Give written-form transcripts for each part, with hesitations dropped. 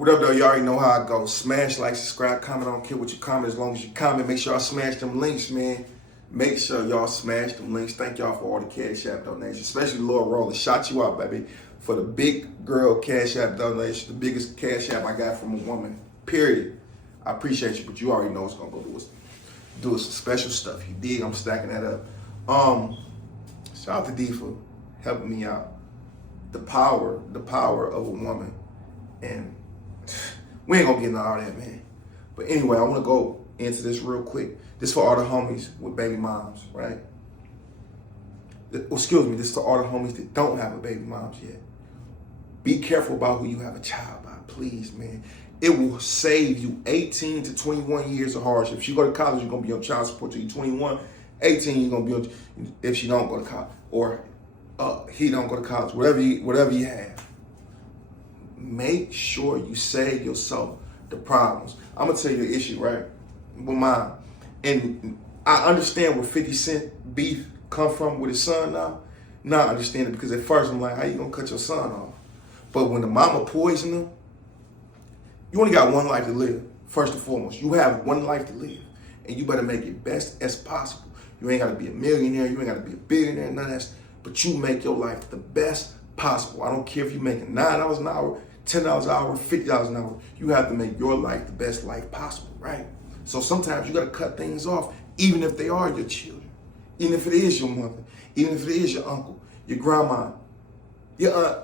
What up, though? You already know how I go. Smash, like, subscribe, comment. I don't care what you comment as long as you comment. Make sure y'all smash them links, man. Make sure y'all smash them links. Thank y'all for all the Cash App donations, especially Lord Roller. Shout you out, baby, for the big girl Cash App donation, the biggest Cash App I got from a woman, period. I appreciate you, but you already know what's going to go do some special stuff. You dig? I'm stacking that up. Shout out to D for helping me out. The power of a woman. And we ain't gonna get into all that, man. But anyway, I wanna go into this real quick. This for all the homies with baby moms, right? Excuse me, this is to all the homies that don't have a baby moms yet. Be careful about who you have a child by, please, man. It will save you 18 to 21 years of hardship. If you go to college, you're gonna be on child support till you're 21. 18, you're gonna be on, if she don't go to college, or he don't go to college, whatever you have. Make sure you save yourself the problems. I'm gonna tell you the issue, right? With mine. And I understand where 50 Cent beef come from with his son now. Now I understand it, because at first I'm like, how you gonna cut your son off? But when the mama poisoned him, you only got one life to live, first and foremost. You have one life to live, and you better make it best as possible. You ain't gotta be a millionaire, you ain't gotta be a billionaire, none of that, but you make your life the best possible. I don't care if you're making $9 an hour, $10 an hour, $50 an hour. You have to make your life the best life possible, right? So sometimes you gotta cut things off, even if they are your children, even if it is your mother, even if it is your uncle, your grandma, your aunt.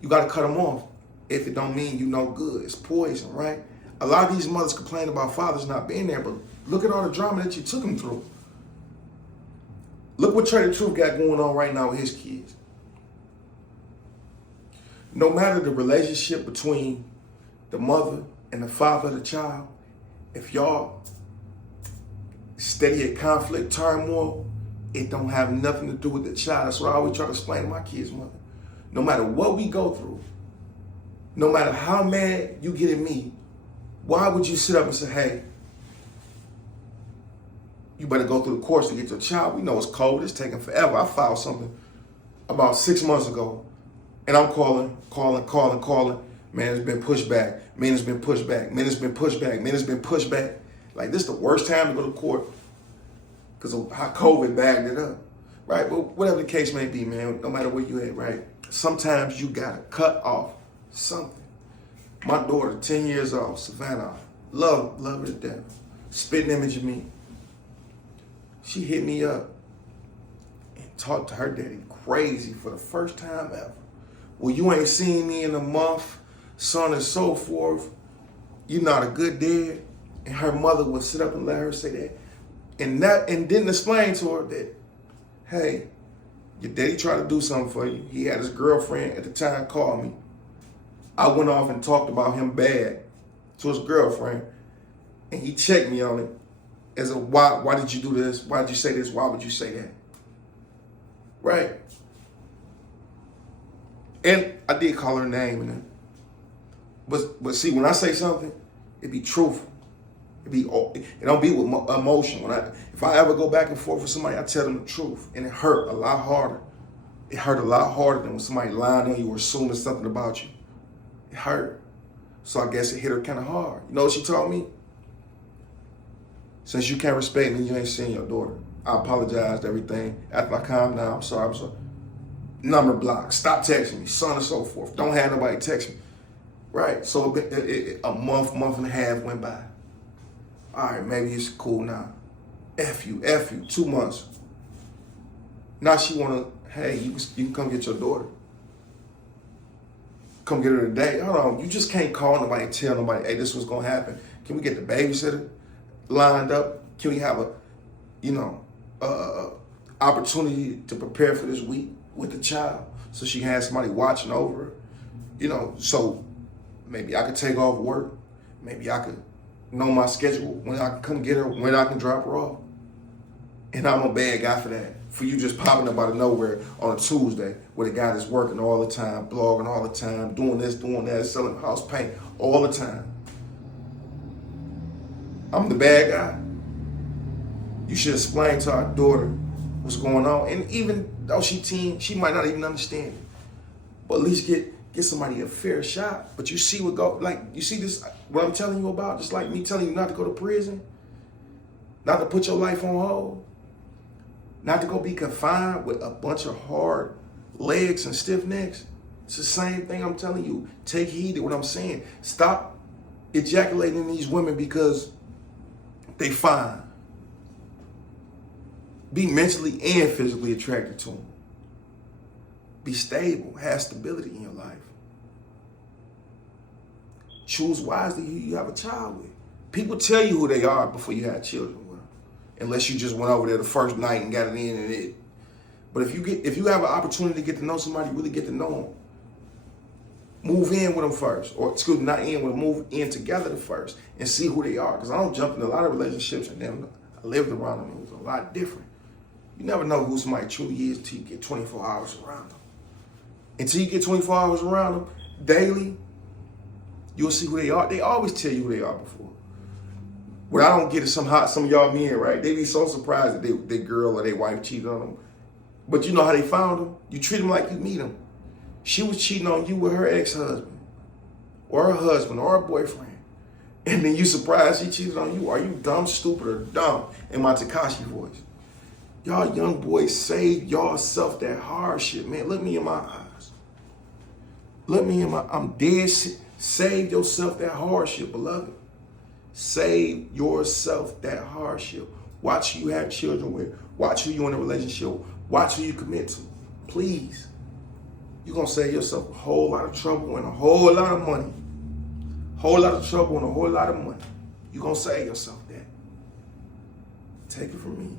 You gotta cut them off. If it don't mean you no good, it's poison, right? A lot of these mothers complain about fathers not being there, but look at all the drama that you took them through. Look what Trader Truth got going on right now with his kids. No matter the relationship between the mother and the father of the child, if y'all steady at conflict, turmoil, it don't have nothing to do with the child. That's what I always try to explain to my kids' mother. No matter what we go through, no matter how mad you get at me, why would you sit up and say, hey, you better go through the course to get your child? We know it's cold, it's taking forever. I filed something about 6 months ago, and I'm calling. Man, it's been pushed back. Man, it's been pushed back. Man, it's been pushed back. Man, it's been pushed back. Like, this is the worst time to go to court because of how COVID bagged it up, right? But whatever the case may be, man, no matter where you at, right? Sometimes you gotta cut off something. My daughter, 10 years old, Savannah, love her to death. Spitting image of me. She hit me up and talked to her daddy crazy for the first time ever. Well, you ain't seen me in a month, so on and so forth. You're not a good dad. And her mother would sit up and let her say that. And didn't explain to her that, hey, your daddy tried to do something for you. He had his girlfriend at the time call me. I went off and talked about him bad to his girlfriend, and he checked me on it as a why did you do this? Why did you say this? Why would you say that? Right? And I did call her name, and but see, when I say something, it be truthful. It don't be with emotion. If I ever go back and forth with somebody, I tell them the truth, and it hurt a lot harder. It hurt a lot harder than when somebody lying on you or assuming something about you. It hurt. So I guess it hit her kind of hard. You know what she told me? Since you can't respect me, you ain't seeing your daughter. I apologized, everything. After I calmed down, I'm sorry. Number block. Stop texting me, so on and so forth. Don't have nobody text me. Right? So a month and a half went by. All right, maybe it's cool now. F you, 2 months. Now she wanna, hey, you can come get your daughter. Come get her today. Hold on, you just can't call nobody and tell nobody, hey, this is what's gonna happen. Can we get the babysitter lined up? Can we have a opportunity to prepare for this week with the child so she has somebody watching over her? So maybe I could take off work. Maybe I could know my schedule, when I can come get her, when I can drop her off. And I'm a bad guy for that. For you just popping up out of nowhere on a Tuesday with a guy that's working all the time, blogging all the time, doing this, doing that, selling house paint all the time. I'm the bad guy. You should explain to our daughter what's going on. And even though she might not even understand it. But at least get somebody a fair shot. But you see you see this, what I'm telling you about, just like me telling you not to go to prison, not to put your life on hold, not to go be confined with a bunch of hard legs and stiff necks. It's the same thing I'm telling you. Take heed to what I'm saying. Stop ejaculating these women because they fine. Be mentally and physically attracted to them. Be stable. Have stability in your life. Choose wisely who you have a child with. People tell you who they are before you have children with them, unless you just went over there the first night and got it in and it. But if you have an opportunity to get to know somebody, really get to know them. Move in with them first, or excuse me, not in with them, move in together first and see who they are. Because I don't jump in a lot of relationships and then I lived around them. It was a lot different. You never know who somebody truly is until you get 24 hours around them. Until you get 24 hours around them daily, you'll see who they are. They always tell you who they are before. What I don't get is some of y'all men, right? They be so surprised that their girl or their wife cheated on them. But you know how they found them? You treat them like you meet them. She was cheating on you with her ex-husband or her husband or her boyfriend. And then you surprised she cheated on you. Are you dumb, stupid, or dumb? In my Tekashi voice. Y'all young boys, save yourself that hardship, man. Look me in my eyes. I'm dead. Save yourself that hardship, beloved. Save yourself that hardship. Watch who you have children with. Watch who you're in a relationship with. Watch who you commit to. Please. You're going to save yourself a whole lot of trouble and a whole lot of money. Whole lot of trouble and a whole lot of money. You're going to save yourself that. Take it from me.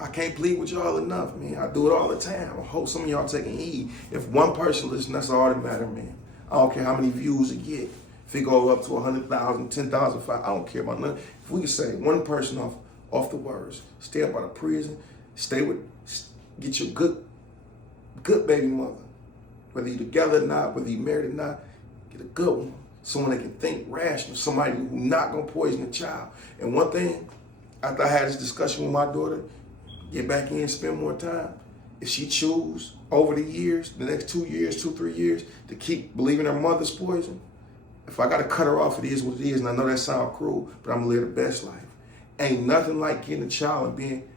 I can't plead with y'all enough, man. I do it all the time. I hope some of y'all taking heed. If one person listens, that's all that matters, man. I don't care how many views it get. If it go up to 100,000, 10,000, I don't care about nothing. If we can say one person off the words, stay up out of prison, get your good baby mother. Whether you're together or not, whether you're married or not, get a good one. Someone that can think rational, somebody who's not going to poison a child. And one thing, after I had this discussion with my daughter, get back in, spend more time. If she choose over the years, the next 2 years, 3 years, to keep believing her mother's poison, if I got to cut her off, it is what it is. And I know that sounds cruel, but I'm going to live the best life. Ain't nothing like getting a child and being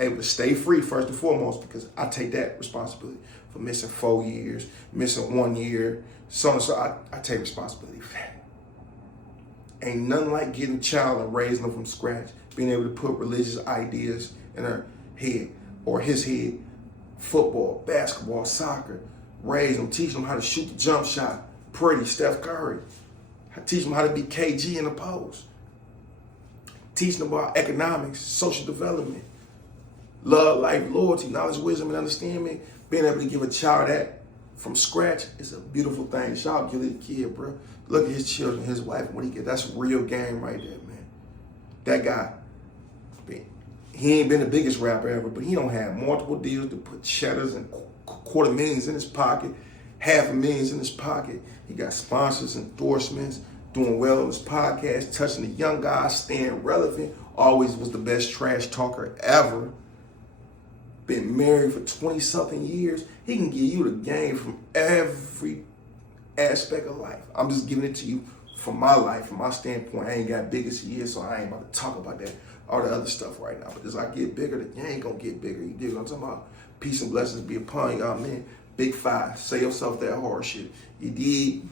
able to stay free first and foremost, because I take that responsibility for missing 4 years, missing 1 year, so on and so. I take responsibility for that. Ain't nothing like getting a child and raising them from scratch, being able to put religious ideas in her head or his head, football, basketball, soccer, raise them, teach them how to shoot the jump shot, pretty Steph Curry, teach them how to be KG in the post, teach them about economics, social development, love, life, loyalty, knowledge, wisdom, and understanding. Being able to give a child that from scratch is a beautiful thing. Shout out to the kid, bro. Look at his children, his wife, what he get. That's real game right there, man. That guy, he ain't been the biggest rapper ever, but he don't have multiple deals to put cheddars and $250,000 in his pocket, $500,000 in his pocket. He got sponsors, endorsements, doing well on his podcast, touching the young guys, staying relevant, always was the best trash talker ever. Been married for 20-something years. He can give you the game from every aspect of life. I'm just giving it to you from my life, from my standpoint. I ain't got big as he is, so I ain't about to talk about that, all the other stuff right now. But as I get bigger, the game gonna get bigger. You dig what I'm talking about? Peace and blessings be upon y'all, man. Big 5. Say yourself that hardship. You dig?